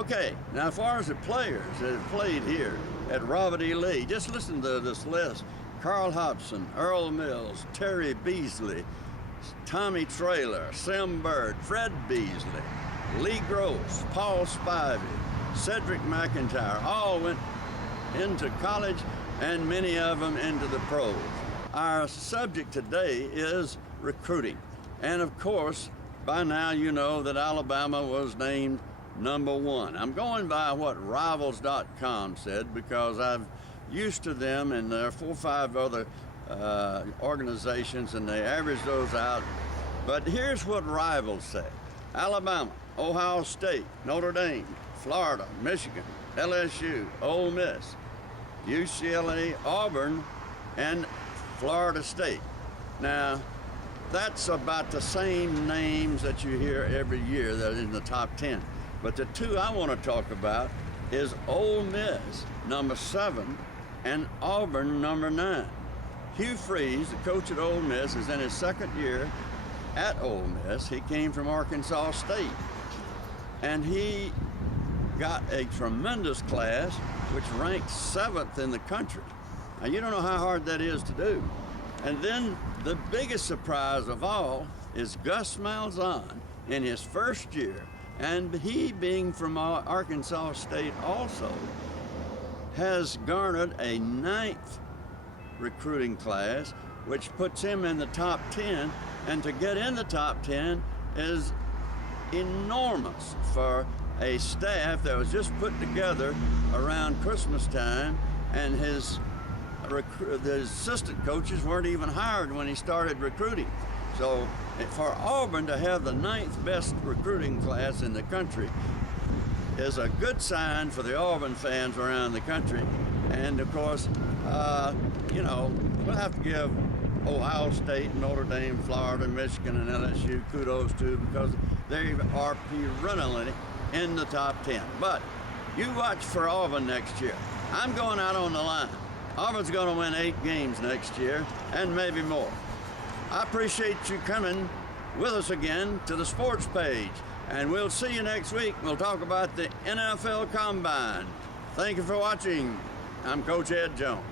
Okay, now as far as the players that have played here at Robert E. Lee, just listen to this list. Carl Hobson, Earl Mills, Terry Beasley, Tommy Traylor, Sim Bird, Fred Beasley, Lee Gross, Paul Spivey, Cedric McIntyre, all went into college and many of them into the pros. Our subject today is recruiting. And of course, by now you know that Alabama was named #1. I'm going by what Rivals.com said because I've used to them, and there are 4 or 5 other organizations, and they average those out. But here's what Rivals say: Alabama, Ohio State, Notre Dame, Florida, Michigan, LSU, Ole Miss, UCLA, Auburn, and Florida State. Now, that's about the same names that you hear every year that are in the top 10. But the 2 I want to talk about is Ole Miss, #7, and Auburn, #9. Hugh Freeze, the coach at Ole Miss, is in his 2nd year at Ole Miss. He came from Arkansas State. And he got a tremendous class, which ranked 7th in the country. Now, you don't know how hard that is to do. And then the biggest surprise of all is Gus Malzahn in his 1st year, and he being from Arkansas State also, has garnered a 9th recruiting class, which puts him in the top 10, and to get in the top 10 is enormous for a staff that was just put together around Christmas time, and the assistant coaches weren't even hired when he started recruiting. So for Auburn to have the 9th best recruiting class in the country is a good sign for the Auburn fans around the country. And of course, you know, we'll have to give Ohio State, Notre Dame, Florida, Michigan, and LSU kudos too, because they are perennially in the top 10. But you watch for Auburn next year. I'm going out on the line. Auburn's going to win 8 games next year, and maybe more. I appreciate you coming with us again to the sports page, and we'll see you next week. We'll talk about the NFL Combine. Thank you for watching. I'm Coach Ed Jones.